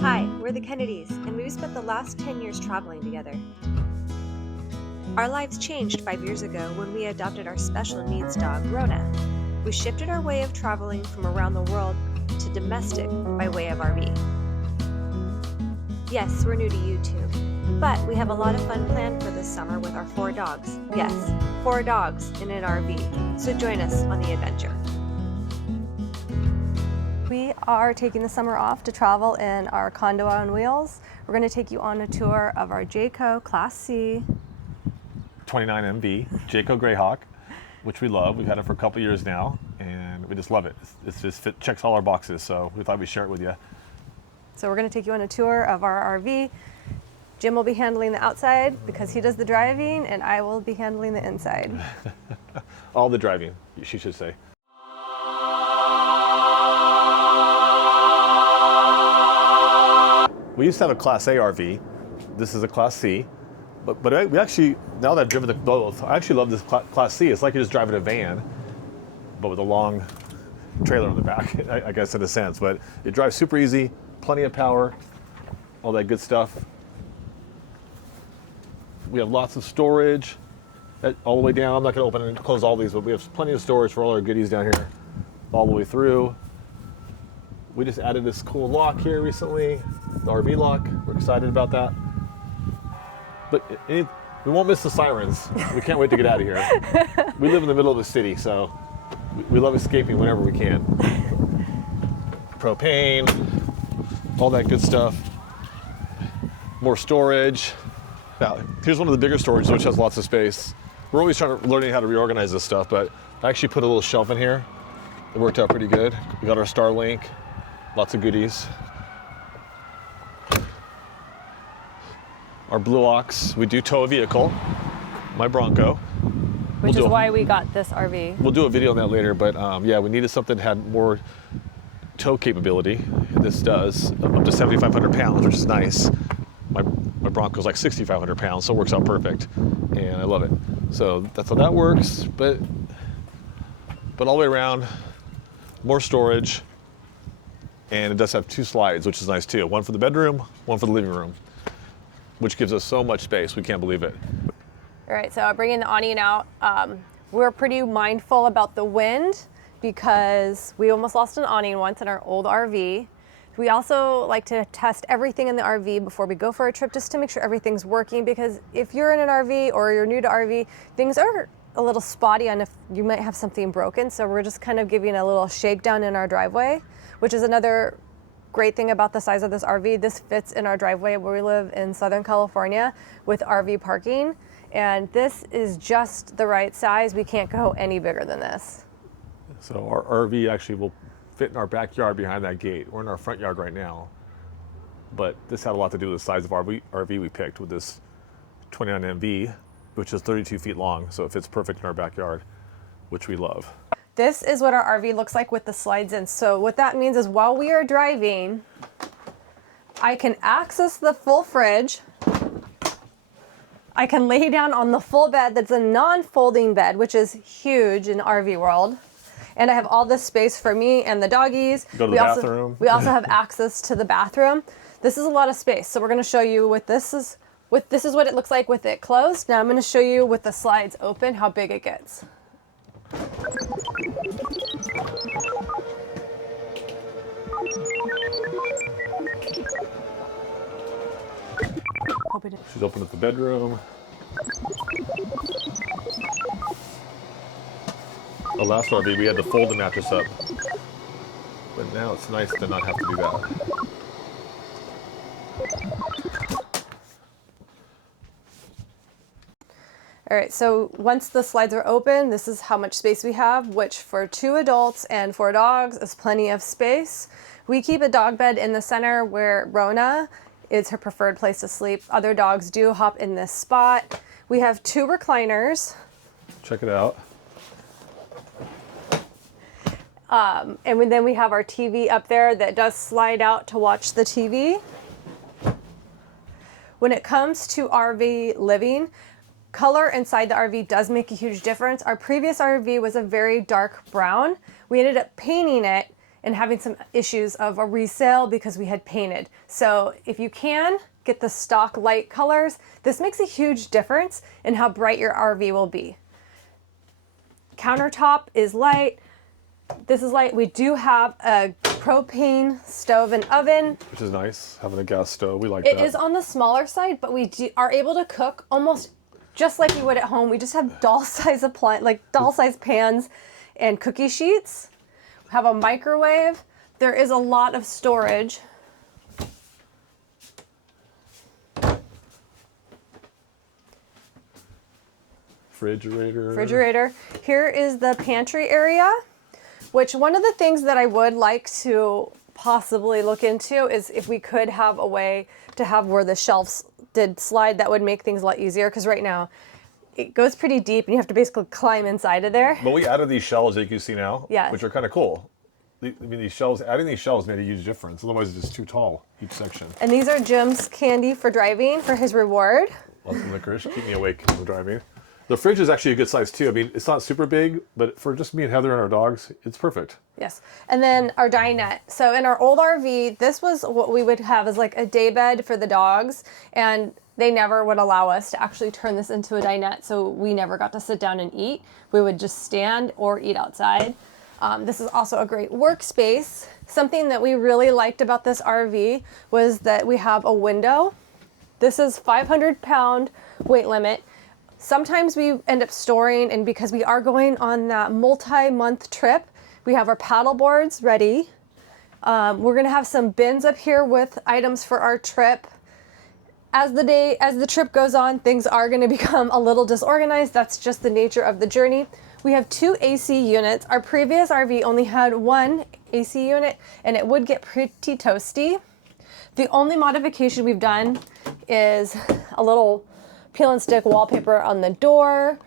Hi, we're the Kennedys, and we've spent the last 10 years traveling together. Our lives changed 5 years ago when we adopted our special needs dog, Rona. We shifted our way of traveling from around the world to domestic by way of RV. Yes, we're new to YouTube, but we have a lot of fun planned for this summer with our 4 dogs. Yes, 4 dogs in an RV, so join us on the adventure. We are taking the summer off to travel in our condo on wheels. We're going to take you on a tour of our Jayco Class C 29 MV Jayco Greyhawk, which we love. We've had it for a couple years now, and we just love it. It's just checks all our boxes, so we thought we'd share it with you. So we're going to take you on a tour of our RV. Jim will be handling the outside because he does the driving, and I will be handling the inside. All the driving, she should say. We used to have a Class A RV. This is a Class C. But we actually, now that I've driven both, I actually love this Class C. It's like you're just driving a van, but with a long trailer on the back, I guess in a sense. But it drives super easy, plenty of power, all that good stuff. We have lots of storage all the way down. I'm not going to open and close all these, but we have plenty of storage for all our goodies down here all the way through. We just added this cool lock here recently, the RV lock. We're excited about that. But we won't miss the sirens. We can't wait to get out of here. We live in the middle of the city, so we love escaping whenever we can. Propane, all that good stuff. More storage. Now, here's one of the bigger storages, which has lots of space. We're always learning how to reorganize this stuff, but I actually put a little shelf in here. It worked out pretty good. We got our Starlink, lots of goodies. Our Blue Ox, we do tow a vehicle, my Bronco. Which is why we got this RV. We'll do a video on that later, but yeah, we needed something that had more tow capability. This does, up to 7,500 pounds, which is nice. My Bronco's like 6,500 pounds, so it works out perfect, and I love it. So that's how that works, but all the way around, more storage, and it does have 2 slides, which is nice too. One for the bedroom, one for the living room, which gives us so much space, we can't believe it. All right, so bringing the awning out, we're pretty mindful about the wind because we almost lost an awning once in our old RV. We also like to test everything in the RV before we go for a trip just to make sure everything's working, because if you're in an RV or you're new to RV, things are a little spotty on if you might have something broken. So we're just kind of giving a little shakedown in our driveway, which is another great thing about the size of this RV. This fits in our driveway where we live in Southern California with RV parking. And this is just the right size. We can't go any bigger than this. So our RV actually will fit in our backyard behind that gate. We're in our front yard right now. But this had a lot to do with the size of RV we picked with this 29 MV, which is 32 feet long. So it fits perfect in our backyard, which we love. This is what our RV looks like with the slides in. So what that means is while we are driving, I can access the full fridge. I can lay down on the full bed that's a non-folding bed, which is huge in RV world. And I have all this space for me and the doggies. Go to the bathroom. We also have access to the bathroom. This is a lot of space. So we're going to show you what this is what it looks like with it closed. Now I'm going to show you with the slides open how big it gets. She's opened up the bedroom. The last RV, we had to fold the mattress up. But now it's nice to not have to do that. All right, so once the slides are open, this is how much space we have, which for 2 adults and 4 dogs is plenty of space. We keep a dog bed in the center where Rona is her preferred place to sleep. Other dogs do hop in this spot. We have 2 recliners. Check it out. And then we have our TV up there that does slide out to watch the TV. When it comes to RV living, color inside the RV does make a huge difference. Our previous RV was a very dark brown. We ended up painting it and having some issues of a resale because we had painted. So if you can, get the stock light colors. This makes a huge difference in how bright your RV will be. Countertop is light. This is light. We do have a propane stove and oven. Which is nice, having a gas stove. We like It that. is on the smaller side, but we are able to cook almost just like you would at home. We just have doll-size pans and cookie sheets. We have a microwave. There is a lot of storage. Refrigerator. Here is the pantry area, which one of the things that I would like to possibly look into is if we could have a way to have where the shelves did slide. That would make things a lot easier, because right now it goes pretty deep and you have to basically climb inside of there. But we added these shelves that you can see now, Yeah. which are kind of cool. I mean, these shelves, adding these shelves made a huge difference. Otherwise, it's just too tall, each section. And these are Jim's candy for driving for his reward. Lots of licorice, keep me awake when I'm driving. The fridge is actually a good size too. I mean, it's not super big, but for just me and Heather and our dogs, it's perfect. Yes. And then our dinette. So in our old RV, this was what we would have as like a day bed for the dogs. And they never would allow us to actually turn this into a dinette. So we never got to sit down and eat. We would just stand or eat outside. This is also a great workspace. Something that we really liked about this RV was that we have a window. This is 500-pound weight limit. Sometimes we end up storing, and because we are going on that multi-month trip, we have our paddle boards ready. We're gonna have some bins up here with items for our trip. As the trip goes on, things are gonna become a little disorganized. That's just the nature of the journey. We have 2 AC units. Our previous RV only had 1 AC unit, and it would get pretty toasty. The only modification we've done is a little peel and stick wallpaper on the door.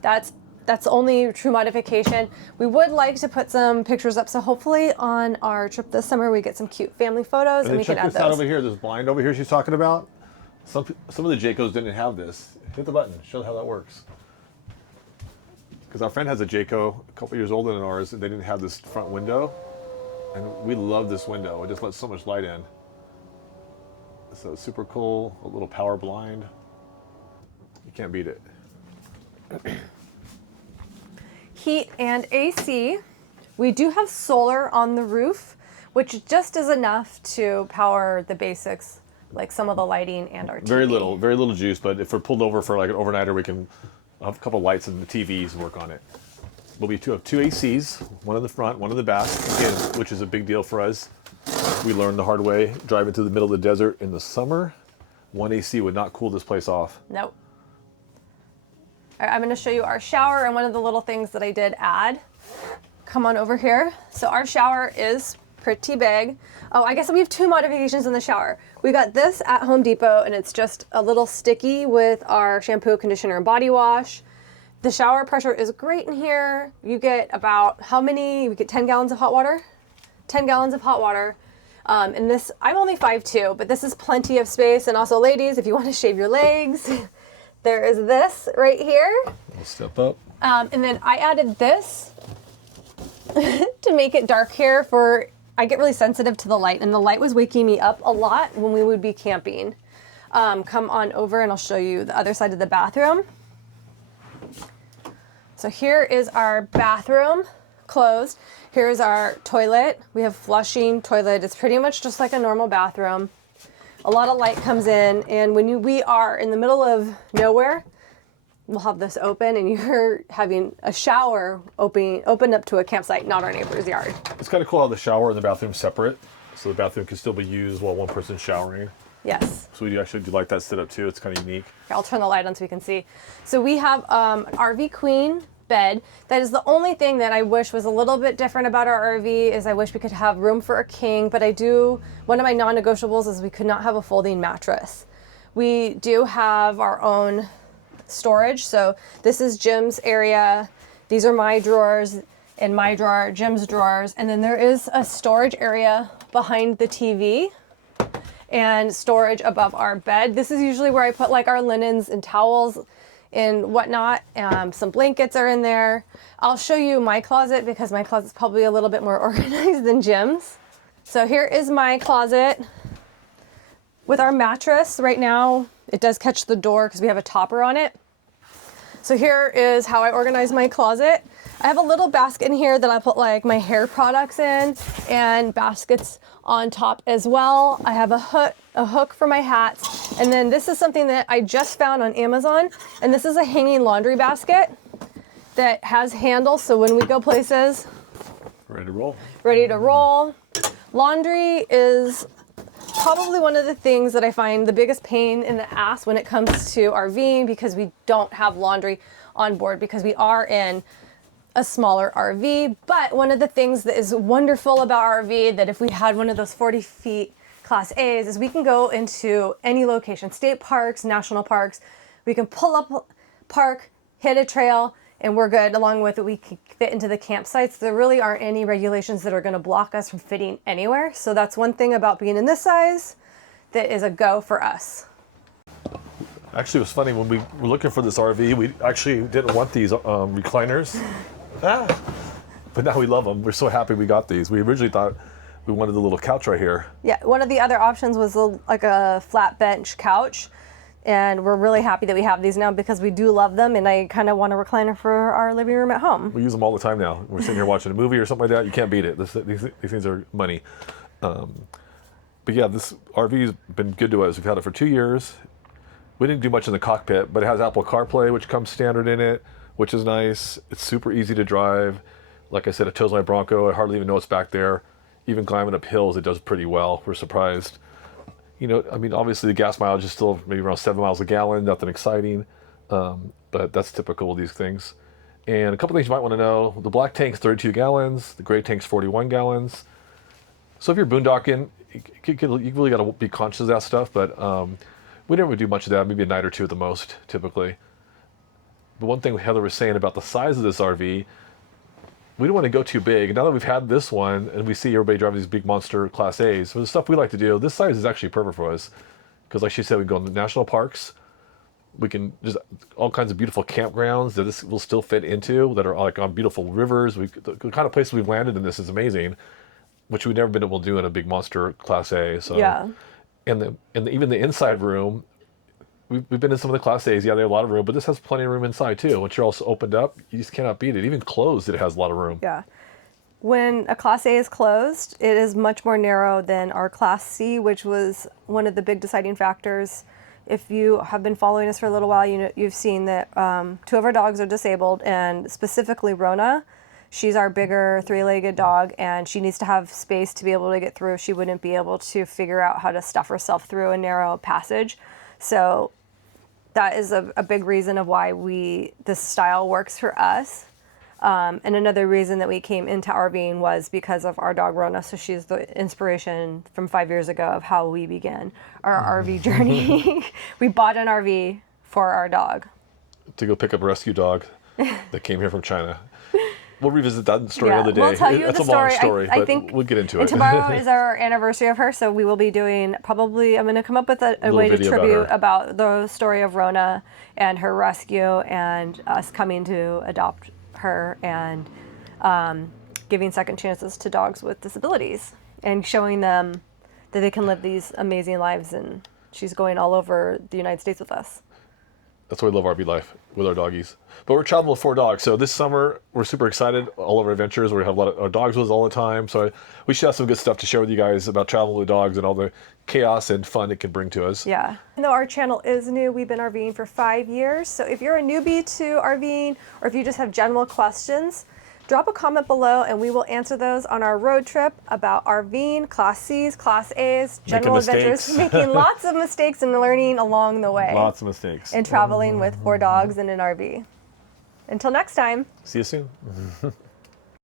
That's the only true modification. We would like to put some pictures up, so hopefully on our trip this summer we get some cute family photos and we can add check this out those. over here. This blind over here she's talking about. Some of the Jaycos didn't have this. Hit the button. Show how that works. Because our friend has a Jayco, a couple years older than ours, and they didn't have this front window. And we love this window. It just lets so much light in. So it's super cool. A little power blind. You can't beat it. Heat and AC. We do have solar on the roof, which just is enough to power the basics, like some of the lighting and our TV. Very little juice, but if we're pulled over for like an overnighter, we can have a couple lights and the TVs work on it. But we have two ACs, one in the front, one in the back, again, which is a big deal for us. We learned the hard way, driving through the middle of the desert in the summer. One AC would not cool this place off. Nope. All right, I'm gonna show you our shower and one of the little things that I did add. Come on over here. So our shower is pretty big. Oh, I guess we have 2 modifications in the shower. We got this at Home Depot, and it's just a little sticky with our shampoo, conditioner, and body wash. The shower pressure is great in here. You get about how many? We get 10 gallons of hot water? 10 gallons of hot water. And this, I'm only 5'2", but this is plenty of space. And also, ladies, if you want to shave your legs, there is this right here. We'll step up. And then I added this to make it dark here I get really sensitive to the light, and the light was waking me up a lot when we would be camping. Come on over and I'll show you the other side of the bathroom. So here is our bathroom closed. Here's our toilet. We have flushing toilet. It's pretty much just like a normal bathroom. A lot of light comes in, and when we are in the middle of nowhere, we'll have this open and you're having a shower open up to a campsite, not our neighbor's yard. It's kind of cool how the shower and the bathroom separate, so the bathroom can still be used while one person's showering. Yes. So we actually do like that setup too. It's kind of unique. Here, I'll turn the light on so we can see. So we have an RV queen bed. That is the only thing that I wish was a little bit different about our RV is I wish we could have room for a king, but one of my non-negotiables is we could not have a folding mattress. We do have our own storage. So this is Jim's area. These are my drawers, and my drawer, Jim's drawers. And then there is a storage area behind the TV and storage above our bed. This is usually where I put like our linens and towels and whatnot. Some blankets are in there. I'll show you my closet because my closet's probably a little bit more organized than Jim's. So here is my closet with our mattress. Right now, it does catch the door because we have a topper on it. So here is how I organize my closet. I have a little basket in here that I put like my hair products in and baskets on top as well. I have a hook for my hats. And then this is something that I just found on Amazon. And this is a hanging laundry basket that has handles. So when we go places, Ready to roll. Ready to roll. Laundry is probably one of the things that I find the biggest pain in the ass when it comes to RVing, because we don't have laundry on board because we are in a smaller RV. But one of the things that is wonderful about RV, that if we had one of those 40 feet Class A's, is we can go into any location, state parks, national parks. We can pull up, park, hit a trail, and we're good. Along with it, we can fit into the campsites. There really aren't any regulations that are going to block us from fitting anywhere. So that's one thing about being in this size that is a go for us. Actually, it was funny when we were looking for this RV. We actually didn't want these recliners, but now we love them. We're so happy we got these. We originally thought we wanted the little couch right here. Yeah, one of the other options was like a flat bench couch, and we're really happy that we have these now because we do love them, and I kind of want a recliner for our living room at home. We use them all the time now. We're sitting here watching a movie or something like that. You can't beat it. These things are money. But yeah, this RV has been good to us. We've had it for 2 years. We didn't do much in the cockpit, but it has Apple CarPlay, which comes standard in it, which is nice. It's super easy to drive. Like I said, it tows my Bronco. I hardly even know it's back there. Even climbing up hills, it does pretty well. We're surprised. You know, I mean, obviously the gas mileage is still maybe around 7 miles a gallon, nothing exciting, but that's typical of these things. And a couple things you might want to know: the black tank's 32 gallons, the gray tank's 41 gallons. So if you're boondocking, you really got to be conscious of that stuff, but we never do much of that, maybe a night or two at the most, typically. But one thing Heather was saying about the size of this RV, we don't want to go too big. Now that we've had this one and we see everybody driving these big monster Class A's, for the stuff we like to do, this size is actually perfect for us. Because like she said, we go into national parks. We can just all kinds of beautiful campgrounds that this will still fit into, that are like on beautiful rivers. The kind of places we've landed in this is amazing, which we've never been able to do in a big monster Class A. So yeah. And even the inside room, we've been in some of the Class A's. Yeah, they have a lot of room, but this has plenty of room inside too. Once you're also opened up, you just cannot beat it. Even closed, it has a lot of room. Yeah. When a Class A is closed, it is much more narrow than our Class C, which was one of the big deciding factors. If you have been following us for a little while, you've seen that 2 of our dogs are disabled, and specifically Rona. She's our bigger 3-legged dog, and she needs to have space to be able to get through. She wouldn't be able to figure out how to stuff herself through a narrow passage. So that is a big reason of why this style works for us. And another reason that we came into RVing was because of our dog Rona. So she's the inspiration from 5 years ago of how we began our RV journey. We bought an RV for our dog. To go pick up a rescue dog that came here from China. We'll revisit that story another day. We'll tell you That's the a long story. story, I but think, we'll get into it. And tomorrow is our anniversary of her, so we will be doing I'm going to come up with a way to tribute about the story of Rona and her rescue and us coming to adopt her and giving second chances to dogs with disabilities and showing them that they can live these amazing lives. And she's going all over the United States with us. That's why we love RV life, with our doggies. But we're traveling with 4 dogs, so this summer we're super excited. All of our adventures, we have a lot of our dogs with us all the time. So we should have some good stuff to share with you guys about traveling with dogs and all the chaos and fun it can bring to us. Yeah. Even though our channel is new, we've been RVing for 5 years. So if you're a newbie to RVing, or if you just have general questions, drop a comment below and we will answer those on our road trip about RVing, Class C's, Class A's, general adventures, making lots of mistakes and learning along the way. Lots of mistakes. And traveling with 4 dogs in an RV. Until next time. See you soon.